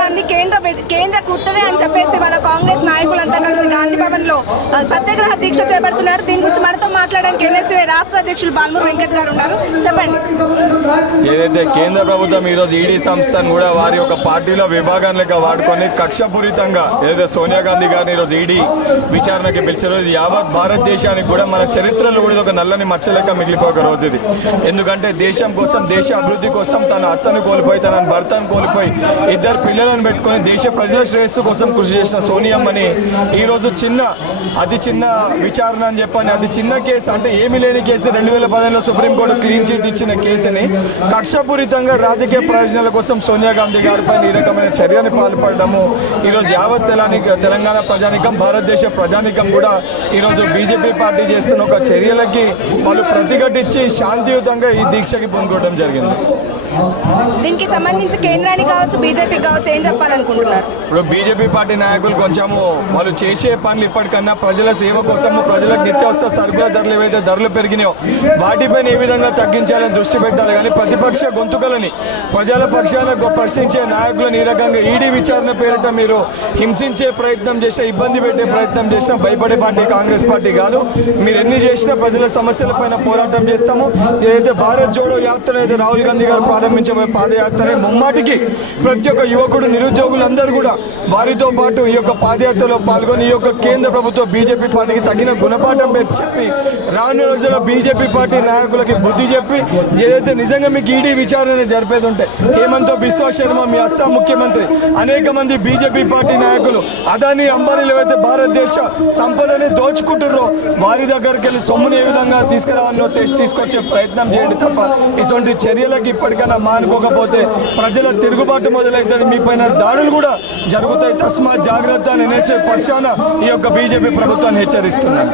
గాంధీ కేంద్ర కుట్రనే అని చెప్పేసి వాళ్ళ కాంగ్రెస్ నాయకులంతా కలిసి గాంధీ భవన్ లో సత్యాగ్రహ దీక్ష చేపడుతున్నారు. దీని గురించి మనతో మాట్లాడడానికి ఎన్ఎస్యూ రాష్ట్ర అధ్యక్షులు బాల్మూరు వెంకట్ గారు ఉన్నారు. చెప్పండి. ఏదైతే కేంద్ర ప్రభుత్వం ఈరోజు ఈడీ సంస్థను కూడా వారి యొక్క పార్టీలో విభాగాన్ని లెక్క వాడుకొని కక్షపూరితంగా ఏదైతే సోనియా గాంధీ గారిని ఈరోజు ఈడీ విచారణకి పిలిచారో ఇది యావత్ భారతదేశానికి కూడా మన చరిత్రలో కూడా ఒక నల్లని మచ్చలెక్క మిగిలిపోక రోజు ఇది. ఎందుకంటే దేశం కోసం, దేశ అభివృద్ధి కోసం తన అత్తను కోల్పోయి, తన భర్తను కోల్పోయి, ఇద్దరు పిల్లలను పెట్టుకొని దేశ ప్రజల శ్రేయస్సు కోసం కృషి చేసిన సోనియమ్మని ఈరోజు అతి చిన్న విచారణ అని చెప్పని అతి చిన్న కేసు, అంటే ఏమీ లేని కేసు 2010లో సుప్రీంకోర్టు క్లీన్ చిట్ ఇచ్చిన కేసుని కక్షపూరితంగా రాజకీయ ప్రయోజనాల కోసం సోనియా గాంధీ గారిపై ఈ రకమైన చర్యని పాల్పడము ఈరోజు యావత్ తెలంగాణ ప్రజానికం, భారతదేశ ప్రజానికం కూడా ఈరోజు బీజేపీ పార్టీ చేస్తున్న ఒక చర్యలకి వాళ్ళు ప్రతిఘటించి శాంతియుతంగా ఈ దీక్షకి పూనుకోవడం జరిగింది. దీనికి సంబంధించి కేంద్రానికి కావచ్చు, బీజేపీ కావచ్చు, ఏం చెప్పాలనుకుంటున్నారు? ఇప్పుడు బీజేపీ పార్టీ నాయకులు కొంచెము వాళ్ళు చేసే పనులు ఇప్పటికన్నా ప్రజల సేవ కోసము, ప్రజలకు నిత్యావసర సరుకుల ధరలు ఏవైతే ధరలు పెరిగినాయో వాటిపైన ఏ విధంగా తగ్గించాలని దృష్టి పెట్టాలి. కానీ ప్రతిపక్ష గొంతుకలని, ప్రజల పక్షాలను ప్రశ్నించే నాయకులను ఈ రకంగా ఈడీ విచారణ పేరిట మీరు హింసించే ప్రయత్నం చేసినా, ఇబ్బంది పెట్టే ప్రయత్నం చేసినా భయపడే పార్టీ కాంగ్రెస్ పార్టీ కాదు. మీరు ఎన్ని చేసినా ప్రజల సమస్యలపైన పోరాటం చేస్తాము. ఏదైతే భారత్ జోడో యాత్ర అయితే రాహుల్ గాంధీ గారు ప్రారంభించబోయే పాదయాత్ర ముమ్మాటికి ప్రతి ఒక్క యువకుడు, నిరుద్యోగులందరూ కూడా వారితో పాటు ఈ యొక్క పాదయాత్రలో పాల్గొని ఈ యొక్క కేంద్ర ప్రభుత్వ బీజేపీ పార్టీకి తగిన గుణపాఠం చెప్పి రానున్న రోజుల్లో బీజేపీ పార్టీ నాయకులకి బుద్ధి చెప్పి ఏదైతే నిజంగా మీకు ఈడీ విచారణ జరిపేది ఉంటే హేమంత్ బిశ్వా శర్మ మీ అస్సాం ముఖ్యమంత్రి, అనేక మంది బీజేపీ పార్టీ నాయకులు అదానీ, అంబానీలు ఏవైతే భారతదేశ సంపదని దోచుకుంటున్నారో వారి దగ్గరికి వెళ్ళి సొమ్ముని ఏ విధంగా తీసుకురావాలో తీసుకొచ్చే ప్రయత్నం చేయండి తప్ప ఇటువంటి చర్యలకు ఇప్పటికైనా మానుకోకపోతే ప్రజల తిరుగుబాటు మొదలవుతుంది. మీ పైన దాడులు కూడా జరుగుతాయి. తస్మాత్ జాగ్రత్త అని ఎన్ఎస్యూ పక్షాన ఈ యొక్క బీజేపీ ప్రభుత్వాన్ని హెచ్చరిస్తున్నాను.